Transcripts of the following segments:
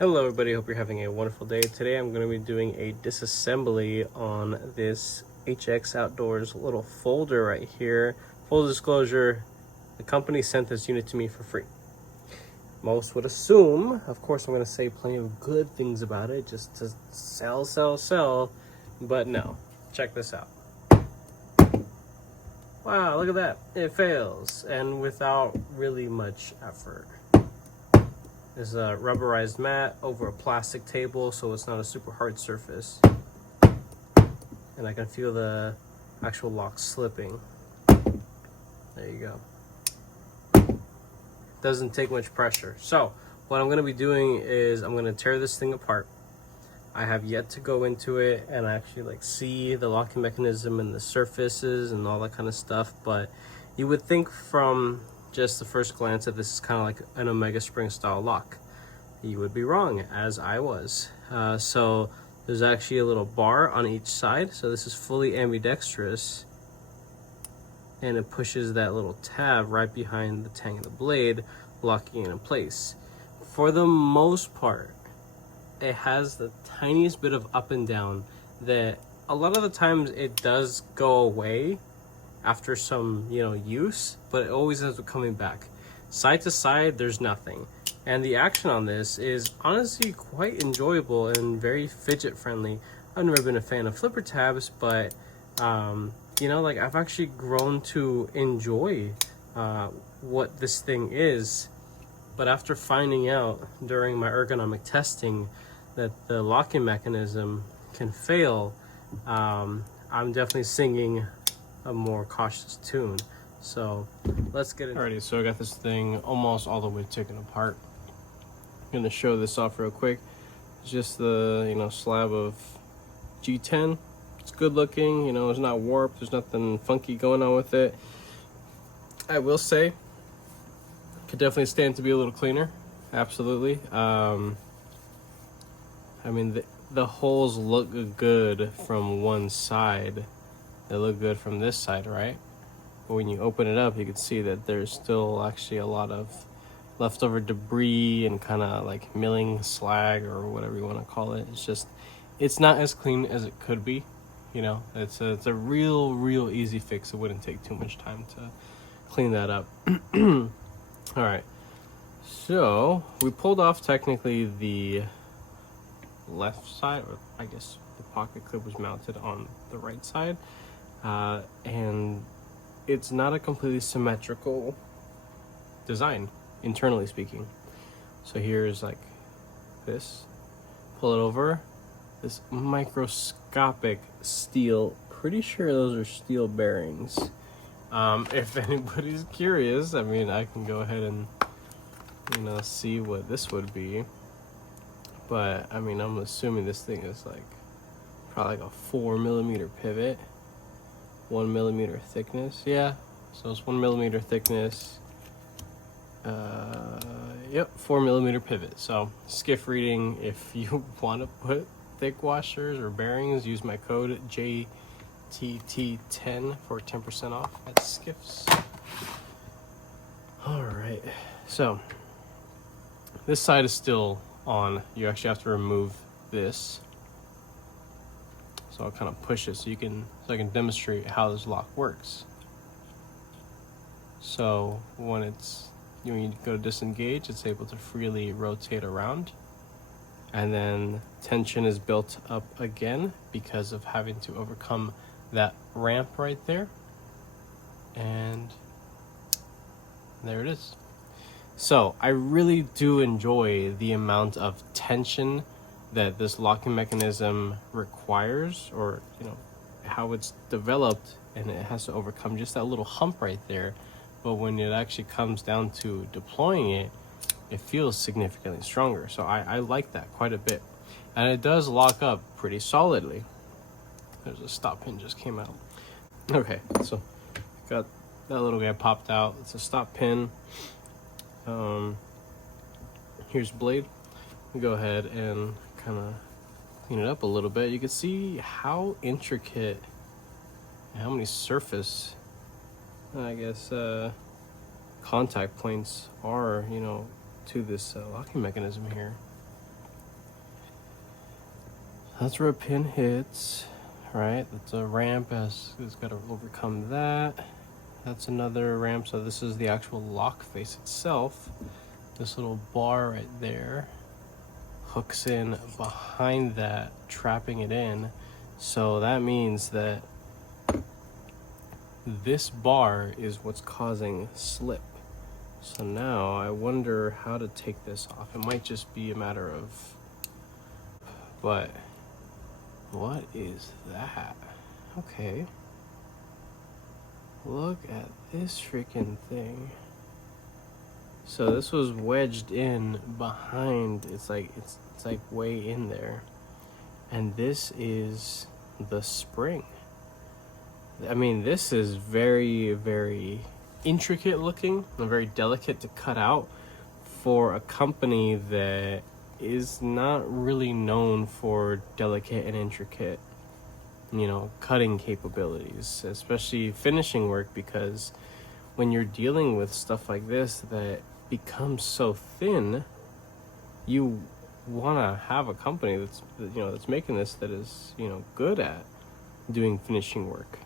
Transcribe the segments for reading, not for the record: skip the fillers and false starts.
Hello everybody, hope you're having a wonderful day. Today I'm going to be doing a disassembly on this HX Outdoors little folder right here. Full disclosure, the company sent this unit to me for free. Most would assume, of course I'm going to say plenty of good things about it just to sell, but no. Check this out. Wow, look at that. It fails, and without really much effort. There's a rubberized mat over a plastic table, so it's not a super hard surface. And I can feel the actual lock slipping. There you go. Doesn't take much pressure. So what I'm going to be doing is I'm going to tear this thing apart. I have yet to go into it and actually see the locking mechanism and the surfaces and all that kind of stuff, but you would think from just the first glance that this is kind of like an Omega Spring style lock. You would be wrong, as I was. So there's actually a little bar on each side, so this is fully ambidextrous, and it pushes that little tab right behind the tang of the blade, locking it in place. For the most part, it has the tiniest bit of up and down that a lot of the times it does go away after some use, but it always ends up coming back. Side to side, there's nothing. And the action on this is honestly quite enjoyable and very fidget friendly. I've never been a fan of flipper tabs, but I've actually grown to enjoy what this thing is. But after finding out during my ergonomic testing that the locking mechanism can fail, I'm definitely singing a more cautious tune. So let's get it. Alrighty, so I got this thing almost all the way taken apart. I'm gonna show this off real quick. It's just the slab of G10. It's good looking, it's not warped, there's nothing funky going on with it. I will say could definitely stand to be a little cleaner. Absolutely. I mean, the holes look good from one side. They look good from this side, right? But when you open it up, you can see that there's still actually a lot of leftover debris and kind of like milling slag or whatever you want to call it. It's not as clean as it could be. It's a real easy fix. It wouldn't take too much time to clean that up. All right, so we pulled off technically the left side, or I guess the pocket clip was mounted on the right side, and it's not a completely symmetrical design, internally speaking. So here's like this, pull it over, this microscopic steel, pretty sure those are steel bearings. If anybody's curious, I mean, I can go ahead and see what this would be, but I mean, I'm assuming this thing is probably like a 4mm pivot, 1mm thickness. Yeah, so it's 1mm thickness. Yep, 4mm pivot. So skiff reading, if you want to put thick washers or bearings, use my code JTT10 for 10% off at Skiffs. All right, so this side is still on. You actually have to remove this. So I'll kind of push it so I can demonstrate how this lock works. So when you go to disengage, it's able to freely rotate around, and then tension is built up again because of having to overcome that ramp right there, and there it is. So I really do enjoy the amount of tension that this locking mechanism requires, or how it's developed, and it has to overcome just that little hump right there. But when it actually comes down to deploying it, it feels significantly stronger. So I like that quite a bit. And it does lock up pretty solidly. There's a stop pin just came out. Okay, so got that little guy popped out. It's a stop pin. Here's blade. Go ahead and kind of clean it up a little bit. You can see how intricate and how many surface, I guess, contact points are, to this locking mechanism here. That's where a pin hits, right? That's a ramp, it's got to overcome that. That's another ramp, so this is the actual lock face itself. This little bar right there hooks in behind that, trapping it in. So that means that this bar is what's causing slip. So now I wonder how to take this off. It might just be a matter of, but what is that? Okay. Look at this freaking thing. So this was wedged in behind. It's like way in there. And this is the spring. I mean, this is very, very intricate looking and very delicate to cut out for a company that is not really known for delicate and intricate, you know, cutting capabilities, especially finishing work, because when you're dealing with stuff like this that becomes so thin, you want to have a company that's, you know, that's making this, that is, you know, good at doing finishing work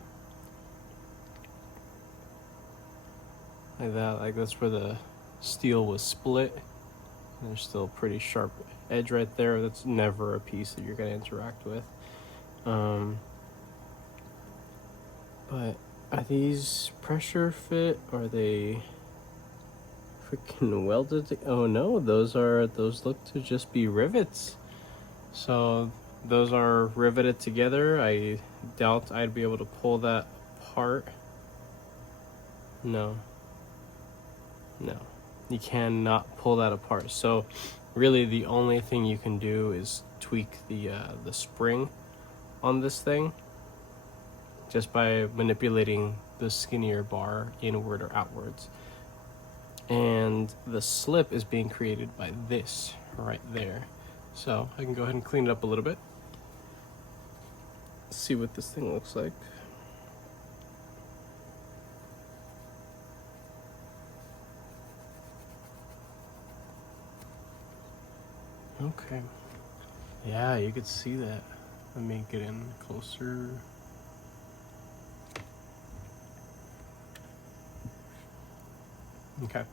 like that. Like that's where the steel was split. There's still a pretty sharp edge right there. That's never a piece that you're going to interact with. But are these pressure fit? Are they freaking welded? Oh no, those look to just be rivets. So those are riveted together. I doubt I'd be able to pull that apart. No, you cannot pull that apart. So really the only thing you can do is tweak the spring on this thing just by manipulating the skinnier bar inward or outwards. And the slip is being created by this right there. So I can go ahead and clean it up a little bit. See what this thing looks like. Okay. Yeah, you could see that. Let me get in closer. Okay.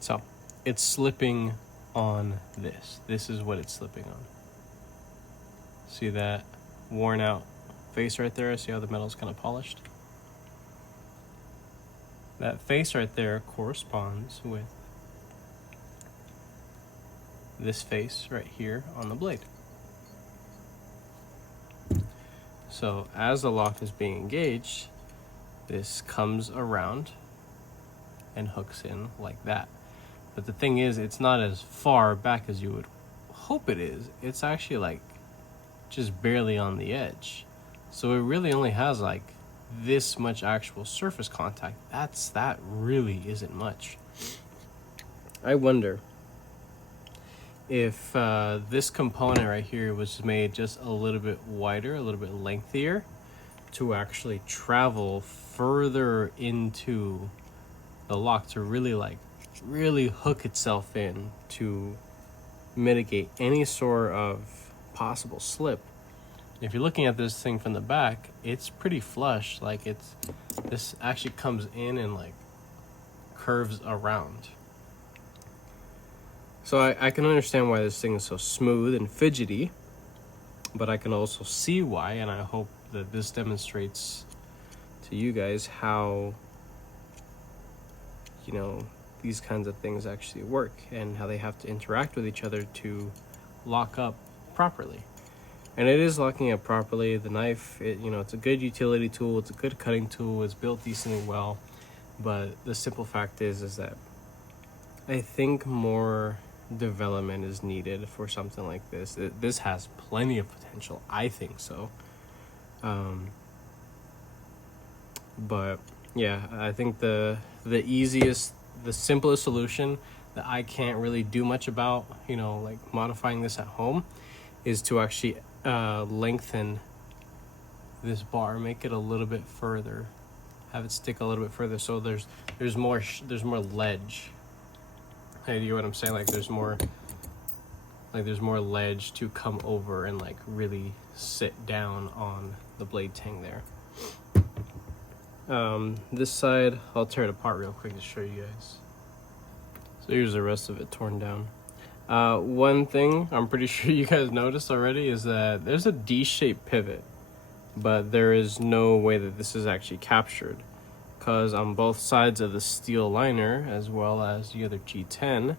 So it's slipping on this. This is what it's slipping on. See that worn out face right there? See how the metal's kind of polished? That face right there corresponds with this face right here on the blade. So as the lock is being engaged, this comes around and hooks in like that. But the thing is, it's not as far back as you would hope it is. It's actually like just barely on the edge. So it really only has like this much actual surface contact. That really isn't much. I wonder if this component right here was made just a little bit wider, a little bit lengthier, to actually travel further into the lock, to really hook itself in to mitigate any sort of possible slip. If you're looking at this thing from the back, it's pretty flush. Like this actually comes in and like curves around. So I can understand why this thing is so smooth and fidgety, but I can also see why, and I hope that this demonstrates to you guys how, you know, these kinds of things actually work and how they have to interact with each other to lock up properly. And it is locking up properly. The knife, it's a good utility tool. It's a good cutting tool. It's built decently well. But the simple fact is that I think more development is needed for something like this. This has plenty of potential. I think so. But yeah, I think the simplest solution that I can't really do much about, like modifying this at home, is to actually lengthen this bar, make it a little bit further, have it stick a little bit further, so there's more ledge. Hey, you know what I'm saying? Like there's more like there's more ledge to come over and like really sit down on the blade tang there. This side, I'll tear it apart real quick to show you guys. So here's the rest of it torn down. One thing I'm pretty sure you guys noticed already is that there's a D-shaped pivot, but there is no way that this is actually captured, because on both sides of the steel liner as well as the other G10,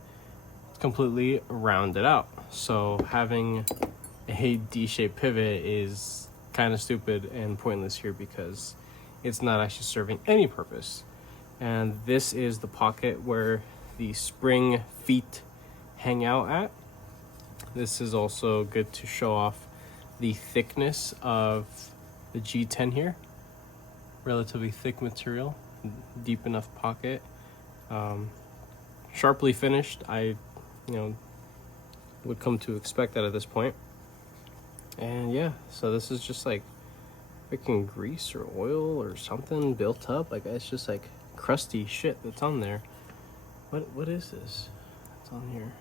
it's completely rounded out. So having a D-shaped pivot is kind of stupid and pointless here because it's not actually serving any purpose. And this is the pocket where the spring feet hang out at. This is also good to show off the thickness of the G10 here. Relatively thick material, deep enough pocket, sharply finished. I would come to expect that at this point. And yeah, so this is just like freaking grease or oil or something built up. Like it's just like crusty shit that's on there. What is this? It's on here.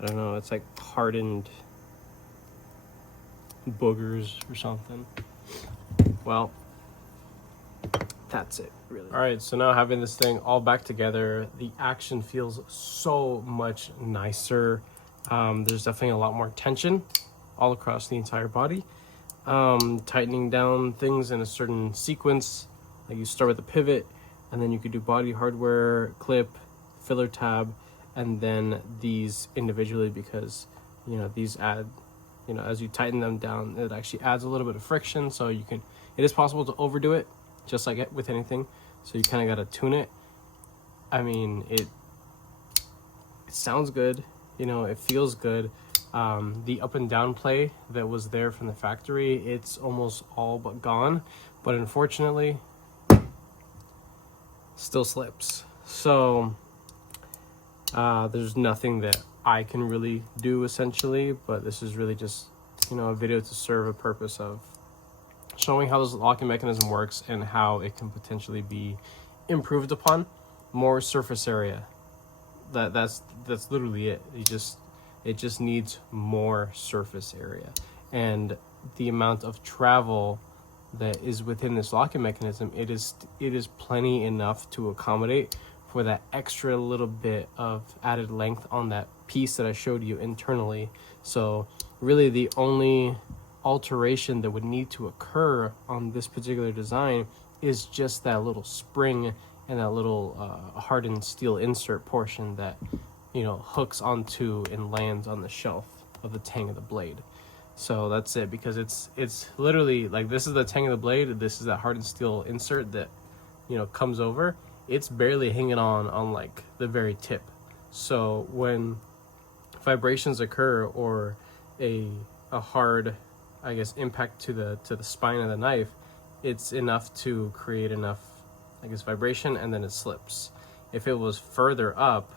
I don't know, it's like hardened boogers or something. Well, that's it, really. All right, so now having this thing all back together, the action feels so much nicer. There's definitely a lot more tension all across the entire body. Tightening down things in a certain sequence, like you start with a pivot, and then you could do body hardware, clip, filler tab, and then these individually, because these add, as you tighten them down, it actually adds a little bit of friction. So it is possible to overdo it, just like with anything. So you kind of got to tune it. I mean, it sounds good, it feels good. The up and down play that was there from the factory, it's almost all but gone, but unfortunately still slips. So there's nothing that I can really do essentially, but this is really just a video to serve a purpose of showing how this locking mechanism works and how it can potentially be improved upon. More surface area, that's literally it. It just needs more surface area, and the amount of travel that is within this locking mechanism, it is plenty enough to accommodate for that extra little bit of added length on that piece that I showed you internally. So really the only alteration that would need to occur on this particular design is just that little spring and that little hardened steel insert portion that hooks onto and lands on the shelf of the tang of the blade. So that's it, because it's literally like, this is the tang of the blade, this is that hardened steel insert that comes over. It's barely hanging on like the very tip. So when vibrations occur or a hard, I guess, impact to the spine of the knife, it's enough to create enough, I guess, vibration, and then it slips. If it was further up,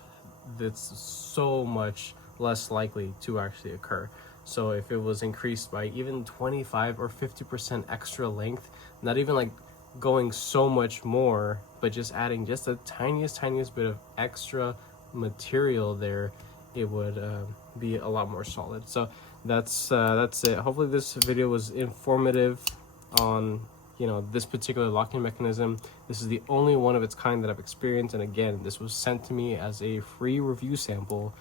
that's so much less likely to actually occur. So if it was increased by even 25 or 50% extra length, not even like going so much more, but just adding just the tiniest bit of extra material there, it would be a lot more solid. So that's it. Hopefully this video was informative on this particular locking mechanism. This is the only one of its kind that I've experienced, and again, this was sent to me as a free review sample.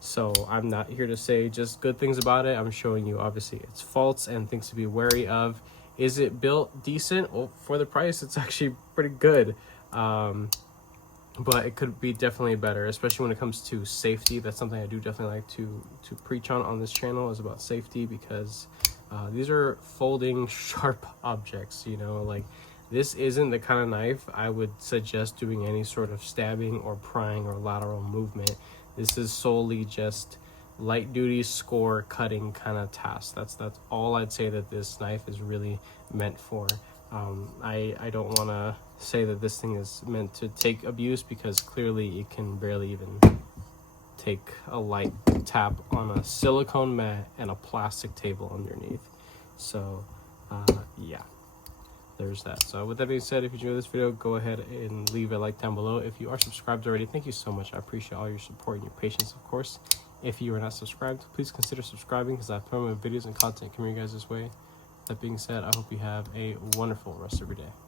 So I'm not here to say just good things about it. I'm showing you obviously its faults and things to be wary of. Is it built decent? Well, for the price, it's actually pretty good. But it could be definitely better, especially when it comes to safety. That's something I do definitely like to preach on this channel, is about safety, because these are folding sharp objects, like this isn't the kind of knife I would suggest doing any sort of stabbing or prying or lateral movement. This is solely just light duty score cutting kind of task. That's all I'd say that this knife is really meant for. I don't want to say that this thing is meant to take abuse, because clearly it can barely even take a light tap on a silicone mat and a plastic table underneath. So yeah, there's that. So with that being said, if you enjoyed this video, go ahead and leave a like down below. If you are subscribed already, thank you so much. I appreciate all your support and your patience, of course. If you are not subscribed, please consider subscribing, because I promote videos and content coming you guys this way. That being said, I hope you have a wonderful rest of your day.